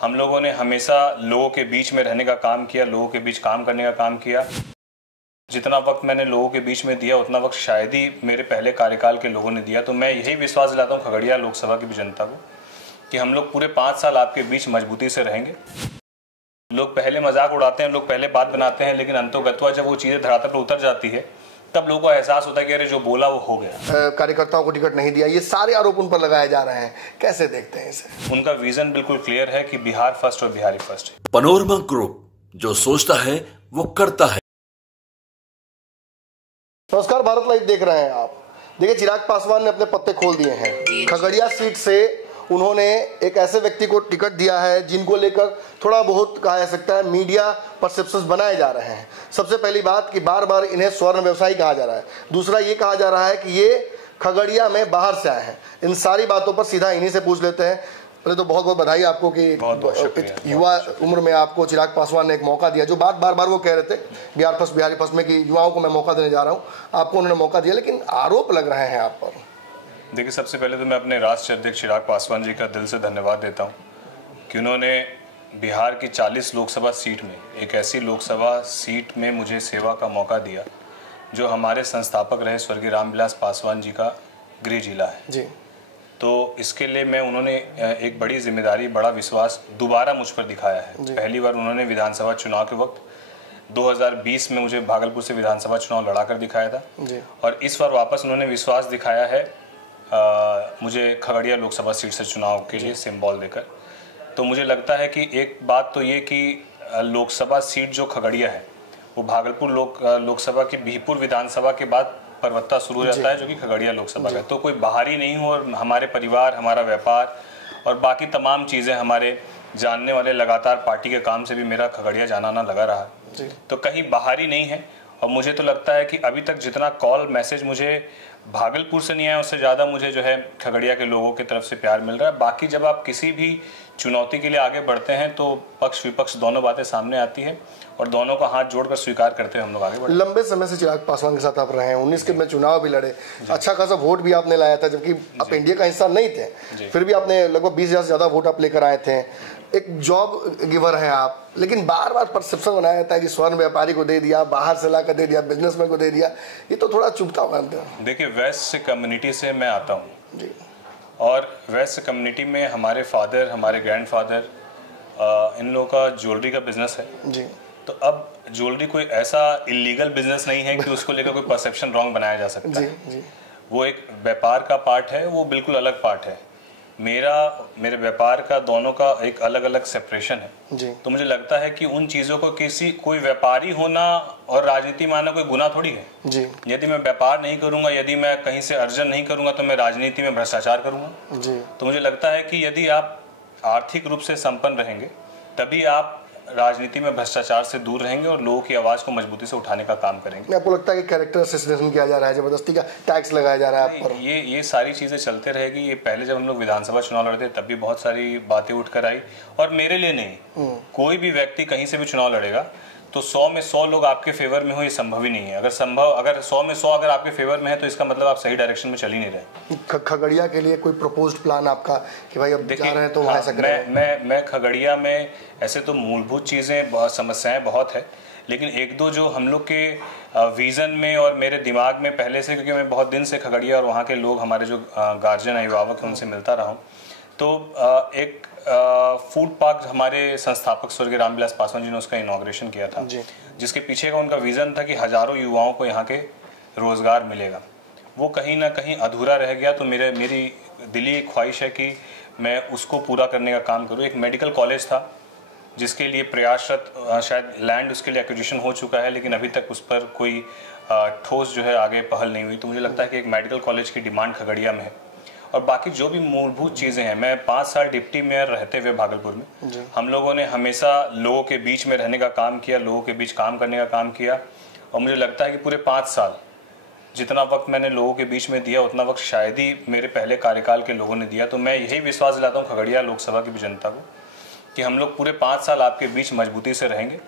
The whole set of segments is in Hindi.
हम लोगों ने हमेशा लोगों के बीच में रहने का काम किया, लोगों के बीच काम करने का काम किया। जितना वक्त मैंने लोगों के बीच में दिया उतना वक्त शायद ही मेरे पहले कार्यकाल के लोगों ने दिया। तो मैं यही विश्वास दिलाता हूँ खगड़िया लोकसभा की भी जनता को कि हम लोग पूरे 5 साल आपके बीच मजबूती से रहेंगे। लोग पहले मजाक उड़ाते हैं, लोग पहले बात बनाते हैं, लेकिन अंतोगत्वा जब वो चीज़ें धरातल पर उतर जाती है तब लोगों को एहसास होता है कि अरे जो बोला वो हो गया। कार्यकर्ताओं को टिकट नहीं दिया, ये सारे आरोप उन पर लगाए जा रहे हैं, कैसे देखते हैं इसे? उनका विजन बिल्कुल क्लियर है कि बिहार फर्स्ट और बिहारी फर्स्ट। पनोरमा ग्रुप, जो सोचता है वो करता है। नमस्कार, भारत लाइव देख रहे हैं आप। देखिए, चिराग पासवान ने अपने पत्ते खोल दिए हैं। खगड़िया सीट से उन्होंने एक ऐसे व्यक्ति को टिकट दिया है जिनको लेकर थोड़ा बहुत कहा जा सकता है मीडिया परसेप्शंस बनाए जा रहे हैं। सबसे पहली बात कि बार बार इन्हें स्वर्ण व्यवसायी कहा जा रहा है। दूसरा ये कहा जा रहा है कि ये खगड़िया में बाहर से आए हैं। इन सारी बातों पर सीधा इन्हीं से पूछ लेते हैं। पहले तो बहुत बहुत बधाई आपको कि युवा उम्र में आपको चिराग पासवान ने एक मौका दिया। जो बात बार बार वो कह रहे थे बिहार फर्स्ट बिहारी फर्स्ट में कि युवाओं को मैं मौका देने जा रहा हूँ, आपको उन्होंने मौका दिया, लेकिन आरोप लग रहे हैं आप पर। देखिए, सबसे पहले तो मैं अपने राष्ट्रीय अध्यक्ष चिराग पासवान जी का दिल से धन्यवाद देता हूँ कि उन्होंने बिहार की 40 लोकसभा सीट में एक ऐसी लोकसभा सीट में मुझे सेवा का मौका दिया जो हमारे संस्थापक रहे स्वर्गीय रामविलास पासवान जी का गृह जिला है जी। तो इसके लिए मैं उन्होंने एक बड़ी जिम्मेदारी, बड़ा विश्वास दोबारा मुझ पर दिखाया है। पहली बार उन्होंने विधानसभा चुनाव के वक्त 2020 में मुझे भागलपुर से विधानसभा चुनाव लड़ा कर दिखाया था जी। और इस बार वापस उन्होंने विश्वास दिखाया है मुझे खगड़िया लोकसभा सीट से चुनाव के लिए सिंबल देकर। तो मुझे लगता है कि एक बात तो ये कि लोकसभा सीट जो खगड़िया है वो भागलपुर लोकसभा की बिहपुर विधानसभा के बाद परवत्ता शुरू हो जाता है जो कि खगड़िया लोकसभा का। तो कोई बाहरी नहीं हो और हमारे परिवार, हमारा व्यापार और बाकी तमाम चीज़ें हमारे जानने वाले लगातार पार्टी के काम से भी मेरा खगड़िया जाना आना लगा रहा। तो कहीं बाहरी नहीं है। और मुझे तो लगता है कि अभी तक जितना कॉल मैसेज मुझे भागलपुर से नहीं आया उससे ज़्यादा मुझे जो है खगड़िया के लोगों की तरफ से प्यार मिल रहा है। बाकी जब आप किसी भी चुनौती के लिए आगे बढ़ते हैं तो पक्ष विपक्ष दोनों बातें सामने आती है और दोनों का हाथ जोड़कर स्वीकार करते हुए हम लोग आगे बढ़ते हैं। लंबे समय से चिराग पासवान के साथ आप रहे हैं, 19 के में चुनाव भी लड़े, अच्छा खासा वोट भी आपने लाया था जबकि आप एनडीए का हिस्सा नहीं थे, फिर भी आपने लगभग 20,000 से ज़्यादा वोट आप लेकर आए थे। एक जॉब गिवर हैं आप, लेकिन बार बार परसेप्शन बनाया जाता है कि स्वर्ण व्यापारी को दे दिया, बाहर से लाकर दे दिया, बिजनेसमैन को दे दिया, ये तो थोड़ा चुभता हुआ। देखिए, वेस्ट कम्युनिटी से मैं आता हूँ जी, और वेस्ट कम्युनिटी में हमारे फादर, हमारे ग्रैंडफादर, इन लोगों का ज्वेलरी का बिजनेस है जी। तो अब ज्वेलरी कोई ऐसा इलीगल बिजनेस नहीं है कि उसको लेकर कोई परसेप्शन रॉन्ग बनाया जा सकता है। जी। वो एक व्यापार का पार्ट है, वो बिल्कुल अलग पार्ट है। मेरे व्यापार का दोनों का एक अलग अलग सेपरेशन है जी। तो मुझे लगता है कि उन चीज़ों को कोई व्यापारी होना और राजनीति में आना कोई गुनाह थोड़ी है जी। यदि मैं व्यापार नहीं करूंगा, यदि मैं कहीं से अर्जन नहीं करूंगा तो मैं राजनीति में भ्रष्टाचार करूंगा जी। तो मुझे लगता है कि यदि आप आर्थिक रूप से संपन्न रहेंगे तभी आप राजनीति में भ्रष्टाचार से दूर रहेंगे और लोगों की आवाज़ को मजबूती से उठाने का काम करेंगे। आपको लगता है कि कैरेक्टर असेसिनेशन किया जा रहा है, जबरदस्ती का टैक्स लगाया जा रहा है आप पर? ये सारी चीज़ें चलते रहेगी। ये पहले जब हम लोग विधानसभा चुनाव लड़ते तब भी बहुत सारी बातें उठकर आई और मेरे लिए नहीं, कोई भी व्यक्ति कहीं से भी चुनाव लड़ेगा तो 100 में 100 लोग आपके फेवर में हो, ये संभव ही नहीं है। अगर 100 में 100 अगर आपके फेवर में है तो इसका मतलब आप सही डायरेक्शन में चल ही नहीं रहे। खगड़िया के लिए कोई प्रपोज्ड प्लान आपका कि भाई अब जा रहे हैं तो वहाँ ऐसा करें? मैं खगड़िया में ऐसे तो मूलभूत चीज़ें, समस्याएं बहुत है, लेकिन एक दो जो हम लोग के विज़न में और मेरे दिमाग में पहले से, क्योंकि मैं बहुत दिन से खगड़िया और वहाँ के लोग, हमारे जो गार्जियन अभिभावक हैं उनसे मिलता रहा हूँ, तो एक फूड पार्क हमारे संस्थापक स्वर्गीय रामविलास पासवान जी ने उसका इनॉग्रेशन किया था जिसके पीछे का उनका विज़न था कि हज़ारों युवाओं को यहाँ के रोज़गार मिलेगा। वो कहीं ना कहीं अधूरा रह गया तो मेरी दिली ख्वाहिश है कि मैं उसको पूरा करने का काम करूँ। एक मेडिकल कॉलेज था जिसके लिए प्रयासरत, शायद लैंड उसके लिए एक्विजिशन हो चुका है लेकिन अभी तक उस पर कोई ठोस जो है आगे पहल नहीं हुई। तो मुझे लगता है कि एक मेडिकल कॉलेज की डिमांड खगड़िया में है और बाकी जो भी मूलभूत चीज़ें हैं। मैं 5 साल डिप्टी मेयर रहते हुए भागलपुर में हम लोगों ने हमेशा लोगों के बीच में रहने का काम किया, लोगों के बीच काम करने का काम किया और मुझे लगता है कि पूरे 5 साल जितना वक्त मैंने लोगों के बीच में दिया उतना वक्त शायद ही मेरे पहले कार्यकाल के लोगों ने दिया। तो मैं यही विश्वास दिलाता हूँ खगड़िया लोकसभा की भी जनता को कि हम लोग पूरे 5 साल आपके बीच मजबूती से रहेंगे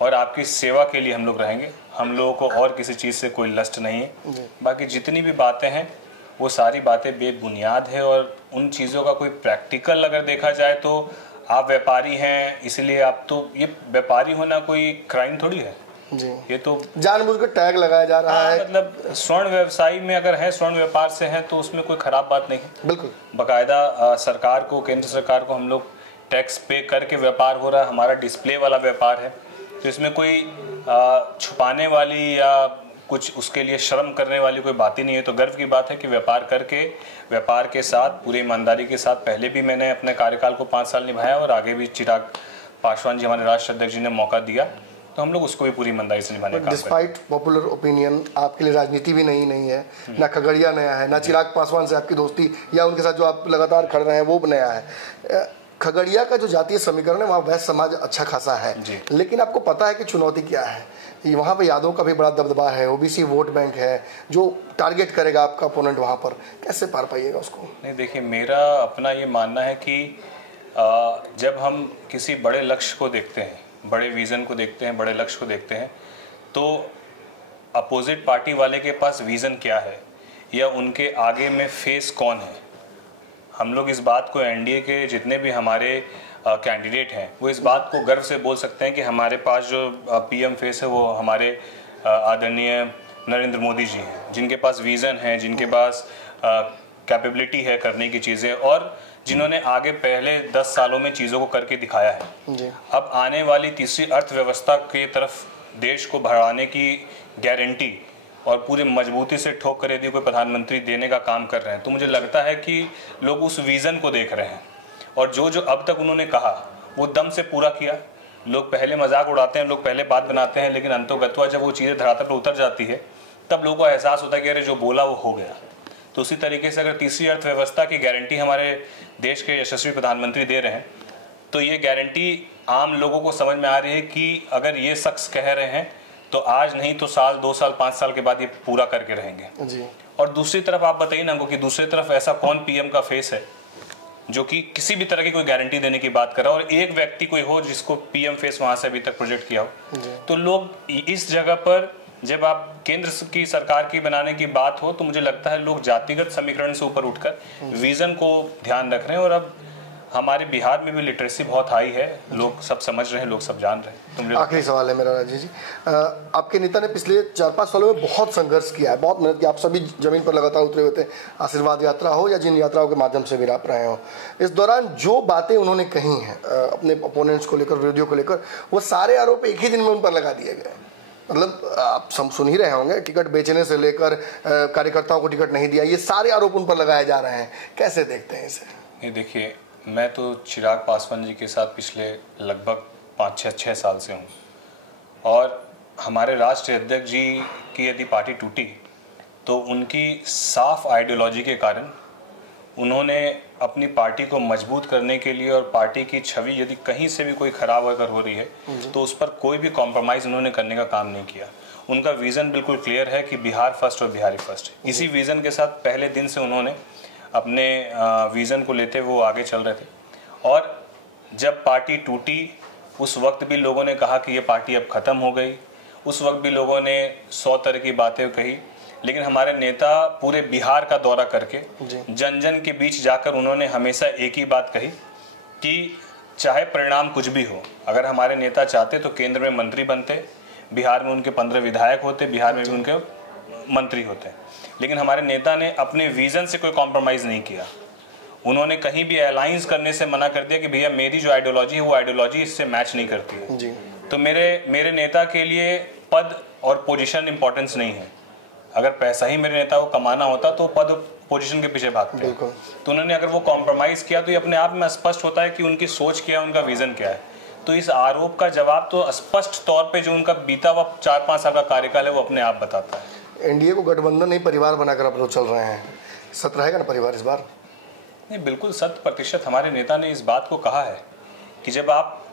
और आपकी सेवा के लिए हम लोग रहेंगे। हम लोगों को और किसी चीज़ से कोई लस्ट नहीं है। बाकी जितनी भी बातें हैं वो सारी बातें बेबुनियाद है और उन चीज़ों का कोई प्रैक्टिकल अगर देखा जाए तो आप व्यापारी हैं इसलिए आप तो, ये व्यापारी होना कोई क्राइम थोड़ी है जी। ये तो जानबूझकर टैग लगाया जा रहा है। मतलब स्वर्ण व्यवसायी में अगर है, स्वर्ण व्यापार से है तो उसमें कोई खराब बात नहीं है। बिल्कुल बाकायदा सरकार को, केंद्र सरकार को हम लोग टैक्स पे करके व्यापार हो रहा है, हमारा डिस्प्ले वाला व्यापार है, तो इसमें कोई छुपाने वाली या कुछ उसके लिए शर्म करने वाली कोई बात ही नहीं है। तो गर्व की बात है कि व्यापार करके, व्यापार के साथ पूरी ईमानदारी के साथ पहले भी मैंने अपने कार्यकाल को 5 साल निभाया और आगे भी चिराग पासवान जी हमारे राष्ट्रीय अध्यक्ष जी ने मौका दिया तो हम लोग उसको भी पूरी ईमानदारी से निभाने का काम करेंगे। डिस्पाइट पॉपुलर ओपिनियन आपके लिए राजनीति भी नहीं है, ना खगड़िया नया है, ना चिराग पासवान से आपकी दोस्ती या उनके साथ जो आप लगातार खड़े रहे हैं वो नया है। खगड़िया का जो जातीय समीकरण है वहाँ वैश्य समाज अच्छा खासा है, लेकिन आपको पता है कि चुनौती क्या है। वहाँ पे यादव का भी बड़ा दबदबा है, ओबीसी वोट बैंक है जो टारगेट करेगा आपका अपोनेंट, वहाँ पर कैसे पार पाइएगा उसको? नहीं देखिए, मेरा अपना ये मानना है कि जब हम किसी बड़े लक्ष्य को देखते हैं, बड़े विज़न को देखते हैं, बड़े लक्ष्य को देखते हैं, तो अपोजिट पार्टी वाले के पास विज़न क्या है या उनके आगे में फेस कौन है। हम लोग इस बात को, एनडीए के जितने भी हमारे कैंडिडेट हैं वो इस बात को गर्व से बोल सकते हैं कि हमारे पास जो पीएम फेस है वो हमारे आदरणीय नरेंद्र मोदी जी हैं, जिनके पास विज़न है, जिनके पास कैपेबिलिटी है करने की चीज़ें और जिन्होंने आगे पहले 10 सालों में चीज़ों को करके दिखाया है। जी। अब आने वाली तीसरी अर्थव्यवस्था की तरफ देश को बढ़ाने की गारंटी और पूरी मजबूती से ठोक कर यदि कोई प्रधानमंत्री देने का काम कर रहे हैं तो मुझे लगता है कि लोग उस विज़न को देख रहे हैं और जो जो अब तक उन्होंने कहा वो दम से पूरा किया। लोग पहले मजाक उड़ाते हैं, लोग पहले बात बनाते हैं, लेकिन अंतोगत्वा जब वो चीज़ें धरातल पर उतर जाती है तब लोगों को एहसास होता है कि अरे जो बोला वो हो गया। तो उसी तरीके से अगर तीसरी अर्थव्यवस्था की गारंटी हमारे देश के यशस्वी प्रधानमंत्री दे रहे हैं तो ये गारंटी आम लोगों को समझ में आ रही है कि अगर ये शख्स कह रहे हैं तो आज नहीं तो साल, 2 साल, 5 साल के बाद ये पूरा करके रहेंगे जी। और दूसरी तरफ आप बताइए ना हमको कि दूसरी तरफ ऐसा कौन पीएम का फेस है जो कि किसी भी तरह की कोई गारंटी देने की बात कर रहा हो और एक व्यक्ति कोई हो जिसको पीएम फेस वहां से अभी तक प्रोजेक्ट किया हो। तो लोग इस जगह पर जब आप केंद्र की सरकार की बनाने की बात हो तो मुझे लगता है लोग जातिगत समीकरण से ऊपर उठकर विजन को ध्यान रख रहे हैं और अब हमारे बिहार में भी लिटरेसी बहुत हाई है, लोग सब समझ रहे हैं, लोग सब जान रहे हैं। आखिरी सवाल है मेरा राजेश जी, आपके नेता ने पिछले 4-5 सालों में बहुत संघर्ष किया है, बहुत मेहनत की, आप सभी जमीन पर लगातार उतरे हुए थे, आशीर्वाद यात्रा हो या जिन यात्राओं के माध्यम से भी आप रहे हो। इस दौरान जो बातें उन्होंने कही हैं अपने अपोनेंट्स को लेकर, विरोधियों को लेकर, वो सारे आरोप एक ही दिन में उन पर लगा दिए गए। मतलब आप सुन ही रहे होंगे, टिकट बेचने से लेकर कार्यकर्ताओं को टिकट नहीं दिया, ये सारे आरोप उन पर लगाए जा रहे हैं, कैसे देखते हैं इसे? ये देखिए, मैं तो चिराग पासवान जी के साथ पिछले लगभग 5-6 साल से हूँ और हमारे राष्ट्रीय अध्यक्ष जी की यदि पार्टी टूटी तो उनकी साफ आइडियोलॉजी के कारण उन्होंने अपनी पार्टी को मजबूत करने के लिए और पार्टी की छवि यदि कहीं से भी कोई खराब अगर हो रही है तो उस पर कोई भी कॉम्प्रोमाइज़ उन्होंने करने का काम नहीं किया। उनका विज़न बिल्कुल क्लियर है कि बिहार फर्स्ट और बिहारी फर्स्ट। इसी विज़न के साथ पहले दिन से उन्होंने अपने विज़न को लेते वो आगे चल रहे थे और जब पार्टी टूटी उस वक्त भी लोगों ने कहा कि ये पार्टी अब ख़त्म हो गई, उस वक्त भी लोगों ने 100 तरह की बातें कही, लेकिन हमारे नेता पूरे बिहार का दौरा करके जन जन के बीच जाकर उन्होंने हमेशा एक ही बात कही कि चाहे परिणाम कुछ भी हो, अगर हमारे नेता चाहते तो केंद्र में मंत्री बनते, बिहार में उनके 15 विधायक होते, बिहार में भी उनके मंत्री होते, लेकिन हमारे नेता ने अपने विज़न से कोई कॉम्प्रोमाइज़ नहीं किया। उन्होंने कहीं भी अलायंस करने से मना कर दिया कि भैया मेरी जो आइडियोलॉजी है वो आइडियोलॉजी इससे मैच नहीं करती है जी। तो मेरे नेता के लिए पद और पोजीशन इंपॉर्टेंस नहीं है। अगर पैसा ही मेरे नेता को कमाना होता तो पद पोजीशन के पीछे भागते हैं। तो उन्होंने अगर वो कॉम्प्रोमाइज़ किया तो ये अपने आप में स्पष्ट होता है कि उनकी सोच क्या है, उनका विज़न क्या है। तो इस आरोप का जवाब तो स्पष्ट तौर पर जो उनका बीता हुआ 4-5 साल का कार्यकाल है वो अपने आप बताता है। एनडीए को गठबंधन नहीं परिवार बनाकर आप लोग चल रहे हैं, सच रहेगा ना परिवार इस बार? नहीं, बिल्कुल 100% हमारे नेता ने इस बात को कहा है कि जब आप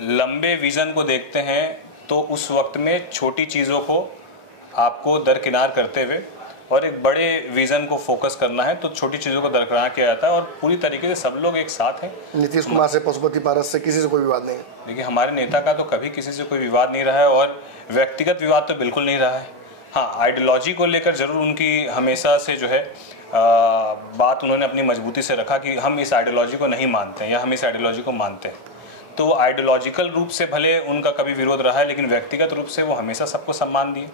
लंबे विज़न को देखते हैं तो उस वक्त में छोटी चीज़ों को आपको दरकिनार करते हुए और एक बड़े विज़न को फोकस करना है तो छोटी चीज़ों को दरकिनार किया जाता है और पूरी तरीके से सब लोग एक साथ हैं। नीतीश कुमार से, पशुपति पारस से किसी से कोई विवाद नहीं? देखिए, हमारे नेता का तो कभी किसी से कोई विवाद नहीं रहा है और व्यक्तिगत विवाद तो बिल्कुल नहीं रहा है। हाँ, आइडियोलॉजी को लेकर ज़रूर उनकी हमेशा से जो है बात उन्होंने अपनी मजबूती से रखा कि हम इस आइडियोलॉजी को नहीं मानते हैं या हम इस आइडियोलॉजी को मानते हैं। तो आइडियोलॉजिकल रूप से भले उनका कभी विरोध रहा है, लेकिन व्यक्तिगत रूप से वो हमेशा सबको सम्मान दिए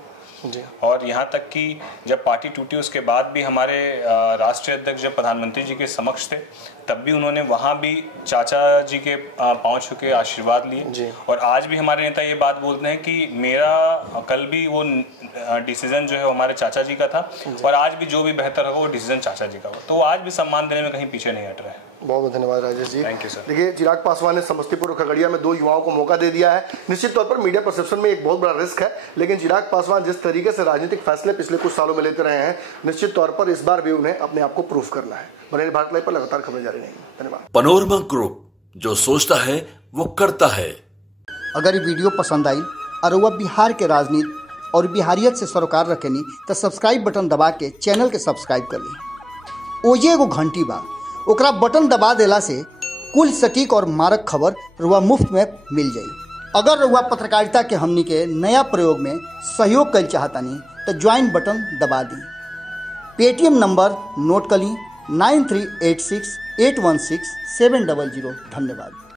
जी। और यहाँ तक कि जब पार्टी टूटी उसके बाद भी हमारे राष्ट्रीय अध्यक्ष जब प्रधानमंत्री जी के समक्ष थे तब भी उन्होंने वहाँ भी चाचा जी के पाँव छू के आशीर्वाद लिए। और आज भी हमारे नेता ये बात बोलते हैं कि मेरा कल भी वो डिसीजन जो है वो हमारे चाचा जी का था और आज भी जो भी बेहतर होगा वो डिसीजन चाचा जी का हो। तो वो आज भी सम्मान देने में कहीं पीछे नहीं हट रहे हैं। बहुत बहुत धन्यवाद Rajesh ji. Thank you sir. देखिए, चिराग पासवान ने समस्तीपुर और खगड़िया में 2 युवाओं को मौका दे दिया है। निश्चित तौर पर मीडिया परसेप्शन में एक बहुत बड़ा रिस्क है, लेकिन चिराग पासवान जिस तरीके से राजनीतिक फैसले पिछले कुछ सालों में लेते रहे हैं, निश्चित तौर पर इस बार भी उन्हें अपने आप को प्रूफ करना है। बने भारत लाइव पर लगातार खबरें जारी रहेंगी। धन्यवाद। पनोरमा ग्रुप, जो सोचता है वो करता है। अगर ये वीडियो पसंद आई और वह बिहार के राजनीति और बिहारियत से सरोकार रखेनी तो सब्सक्राइब बटन दबा के चैनल के सब्सक्राइब कर ली। ओजे एगो घंटी बा, ओकरा बटन दबा देला से कुल सटीक और मारक खबर रुआ मुफ्त में मिल जाई। अगर रुआ पत्रकारिता के हमनी के नया प्रयोग में सहयोग कर चाहतानी तो ज्वाइन बटन दबा दी। पेटीएम नंबर नोट कर ली 9386816700। धन्यवाद।